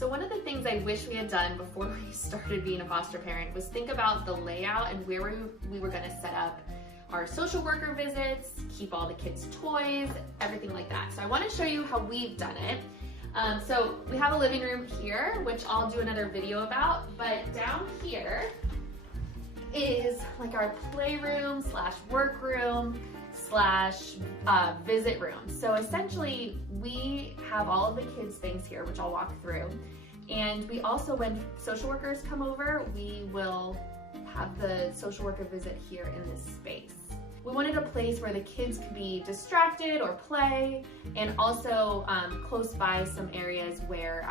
So one of the things I wish we had done before we started being a foster parent was think about the layout and where we were going to set up our social worker visits, keep all the kids' toys, everything like that. So I want to show you how we've done it. So we have a living room here, which I'll do another video about, but down here is like our playroom slash workroom slash visit room. So essentially we have all of the kids' things here, which I'll walk through. And we also, when social workers come over, we will have the social worker visit here in this space. We wanted a place where the kids could be distracted or play, and also close by some areas where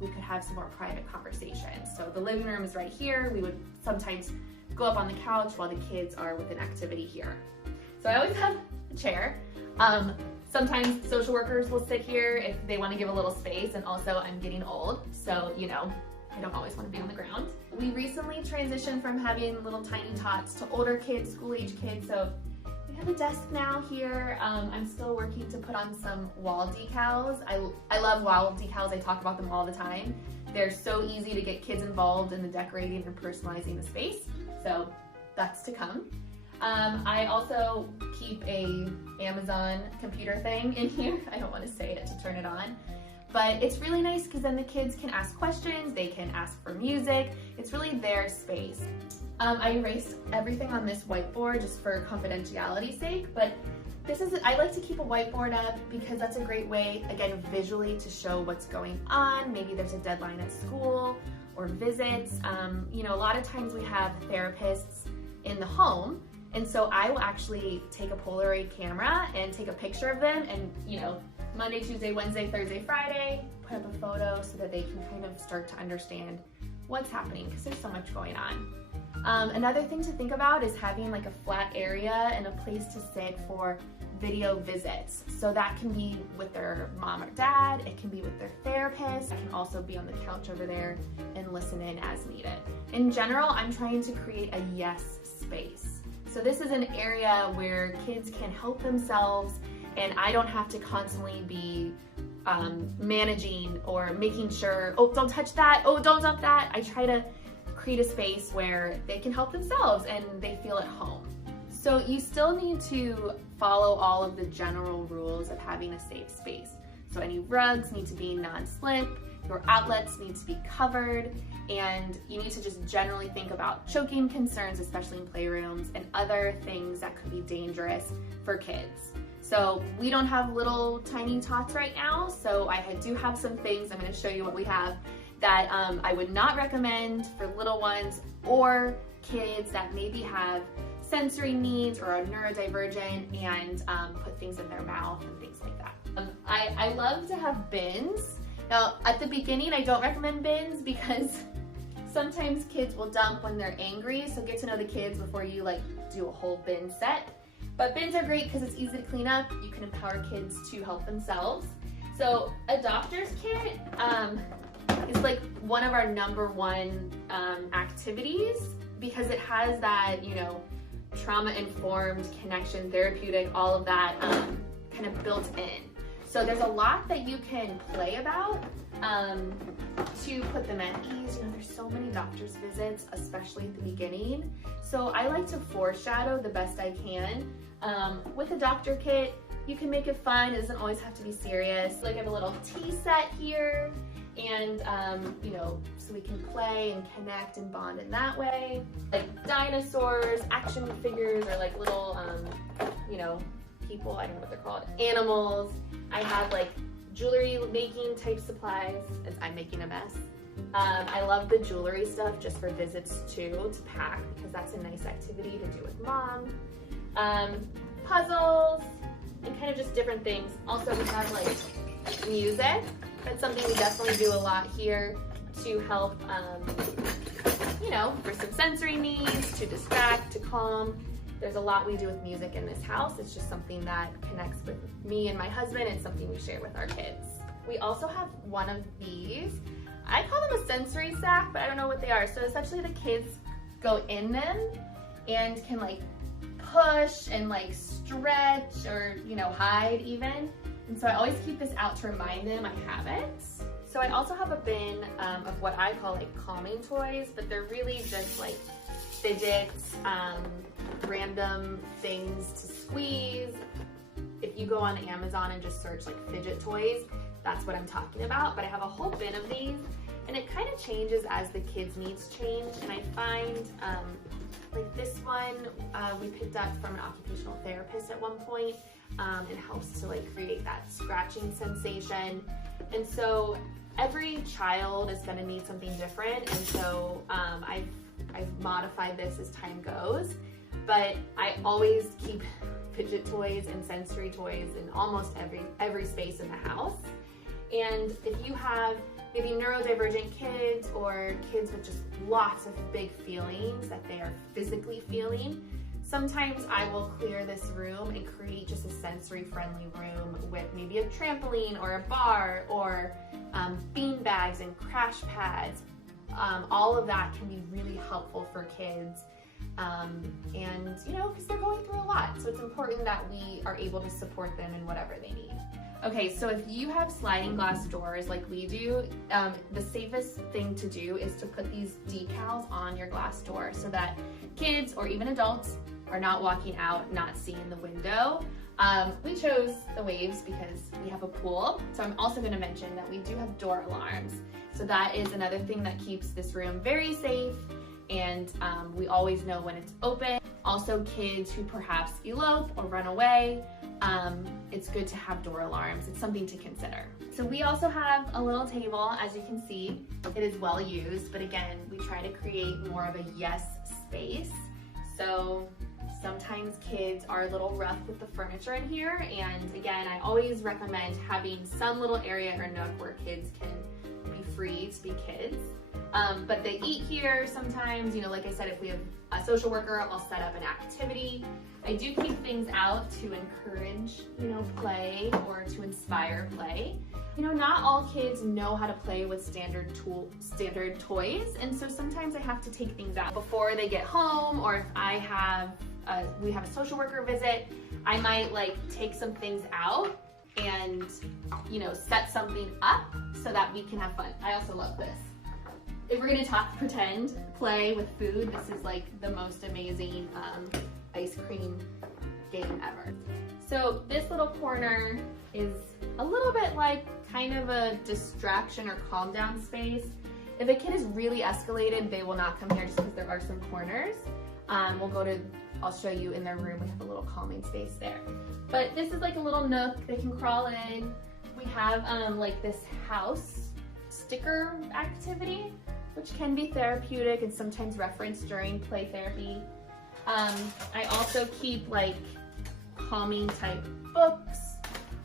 we could have some more private conversations. So the living room is right here. We would sometimes go up on the couch while the kids are with an activity here. So I always have a chair. Sometimes social workers will sit here if they want to give a little space, and also I'm getting old, so you know, I don't always want to be on the ground. We recently transitioned from having little tiny tots to older kids, school-age kids, so we have a desk now here. I'm still working to put on some wall decals. I love wall decals. I talk about them all the time. They're so easy to get kids involved in the decorating and personalizing the space, so that's to come. I also keep a Amazon computer thing in here. I don't want to say it to turn it on. But it's really nice because then the kids can ask questions, they can ask for music. It's really their space. I erased everything on this whiteboard just for confidentiality's sake, but I like to keep a whiteboard up because that's a great way, again, visually to show what's going on. Maybe there's a deadline at school or visits. You know, a lot of times we have therapists in the home, and so I will actually take a Polaroid camera and take a picture of them, and you know, Monday, Tuesday, Wednesday, Thursday, Friday, put up a photo so that they can kind of start to understand what's happening because there's so much going on. Another thing to think about is having like a flat area and a place to sit for video visits. So that can be with their mom or dad, it can be with their therapist, it can also be on the couch over there and listen in as needed. In general, I'm trying to create a yes space. So this is an area where kids can help themselves and I don't have to constantly be managing or making sure, oh, don't touch that, oh, don't dump that. I try to create a space where they can help themselves and they feel at home. So you still need to follow all of the general rules of having a safe space. So any rugs need to be non-slip, your outlets need to be covered, and you need to just generally think about choking concerns, especially in playrooms, and other things that could be dangerous for kids. So we don't have little tiny tots right now, so I do have some things, I'm going to show you what we have, that I would not recommend for little ones or kids that maybe have sensory needs or are neurodivergent and put things in their mouth and things like that. I love to have bins. Now at the beginning I don't recommend bins because sometimes kids will dump when they're angry, so get to know the kids before you like do a whole bin set. But bins are great because it's easy to clean up. You can empower kids to help themselves. So a doctor's kit is like one of our #1 activities because it has that, you know, trauma-informed connection, therapeutic, all of that kind of built in. So there's a lot that you can play about to put them at ease. You know, there's so many doctor's visits, especially at the beginning. So I like to foreshadow the best I can. With a doctor kit, you can make it fun. It doesn't always have to be serious. Like I have a little tea set here, and you know, so we can play and connect and bond in that way. Like dinosaurs, action figures, or like little, you know, people, I don't know what they're called, animals. I have like jewelry making type supplies, as I'm making a mess. I love the jewelry stuff just for visits too, to pack, because that's a nice activity to do with mom. Puzzles, and kind of just different things. Also we have like music. That's something we definitely do a lot here to help, you know, for some sensory needs, to distract, to calm. There's a lot we do with music in this house. It's just something that connects with me and my husband and something we share with our kids. We also have one of these. I call them a sensory sack, but I don't know what they are. So essentially the kids go in them and can like push and like stretch or, you know, hide even. And so I always keep this out to remind them I have it. So I also have a bin of what I call like calming toys, but they're really just like fidgets, random things to squeeze. If you go on Amazon and just search like fidget toys, that's what I'm talking about. But I have a whole bin of these, and it kind of changes as the kids' needs change. And I find like this one we picked up from an occupational therapist at one point. It helps to like create that scratching sensation. And so every child is going to need something different. And so I've modified this as time goes, but I always keep fidget toys and sensory toys in almost every space in the house. And if you have maybe neurodivergent kids or kids with just lots of big feelings that they are physically feeling, sometimes I will clear this room and create just a sensory friendly room with maybe a trampoline or a bar or bean bags and crash pads. All of that can be really helpful for kids. And you know, because they're going through a lot. So it's important that we are able to support them in whatever they need. Okay, so if you have sliding glass doors like we do, the safest thing to do is to put these decals on your glass door so that kids or even adults are not walking out, not seeing the window. We chose the waves because we have a pool. So I'm also going to mention that we do have door alarms. So that is another thing that keeps this room very safe, and we always know when it's open. Also, kids who perhaps elope or run away, it's good to have door alarms. It's something to consider. So we also have a little table, as you can see. It is well used, but again, we try to create more of a yes space. So sometimes kids are a little rough with the furniture in here, and again, I always recommend having some little area or nook where kids can be free to be kids. But they eat here sometimes, you know, like I said, if we have a social worker, I'll set up an activity. I do keep things out to encourage, you know, play or to inspire play. You know, not all kids know how to play with standard toys, and so sometimes I have to take things out before they get home, or if we have a social worker visit, I might like take some things out and, you know, set something up so that we can have fun. I also love this. If we're gonna talk pretend play with food, this is like the most amazing ice cream game ever. So this little corner is a little bit like kind of a distraction or calm down space. If a kid is really escalated, they will not come here just because there are some corners. I'll show you in their room, we have a little calming space there. But this is like a little nook they can crawl in. We have like this house sticker activity, which can be therapeutic and sometimes referenced during play therapy. I also keep like calming type books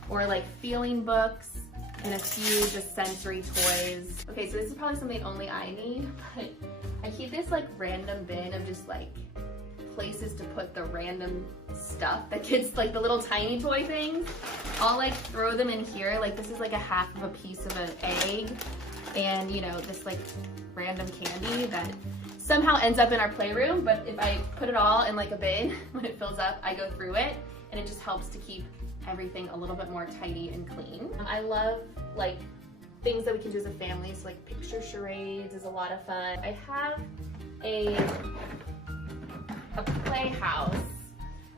or like feeling books and a few just sensory toys. Okay, so this is probably something only I need, but I keep this like random bin of just like places to put the random stuff that kids, like the little tiny toy things. I'll like throw them in here. Like this is like a half of a piece of an egg, and you know, this like random candy that somehow ends up in our playroom, but if I put it all in like a bin, when it fills up, I go through it, and it just helps to keep everything a little bit more tidy and clean. I love like things that we can do as a family, so like picture charades is a lot of fun. I have a playhouse,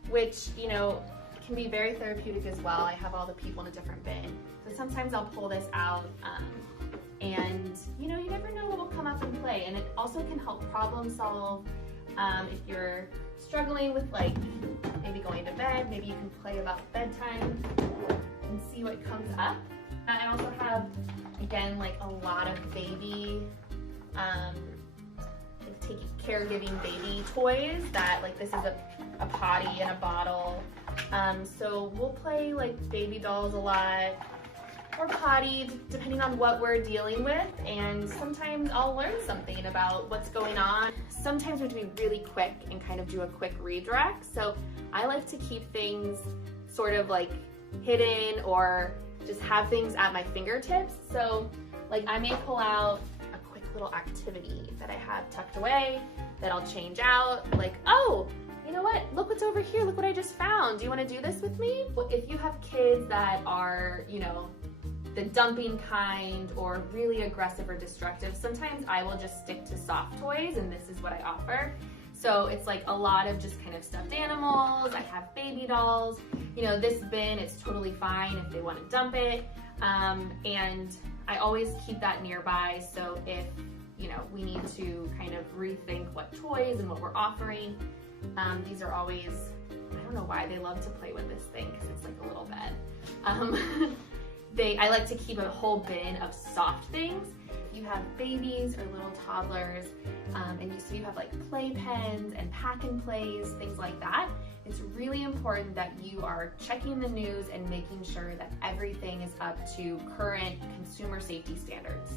which, you know, can be very therapeutic as well. I have all the people in a different bin. So sometimes I'll pull this out and, you know, you never know what will come up and play. And it also can help problem solve if you're struggling with like maybe going to bed, maybe you can play about bedtime and see what comes up. I also have, again, like a lot of baby, caregiving baby toys that like this is a potty and a bottle. So we'll play like baby dolls a lot or potty depending on what we're dealing with, and sometimes I'll learn something about what's going on. Sometimes we have to be really quick and kind of do a quick redirect. So I like to keep things sort of like hidden or just have things at my fingertips. So like I may pull out a quick little activity that I have tucked away that I'll change out, like, oh, you know what, look what's over here, look what I just found. Do you want to do this with me? If you have kids that are, you know, the dumping kind or really aggressive or destructive. Sometimes I will just stick to soft toys, and this is what I offer. So it's like a lot of just kind of stuffed animals. I have baby dolls. You know, this bin, it's totally fine if they want to dump it. And I always keep that nearby, so if, you know, we need to kind of rethink what toys and what we're offering, these are always, I don't know why they love to play with this thing, because it's like a little bed. I like to keep a whole bin of soft things. If you have babies or little toddlers, and you have like play pens and pack and plays, things like that, it's really important that you are checking the news and making sure that everything is up to current consumer safety standards.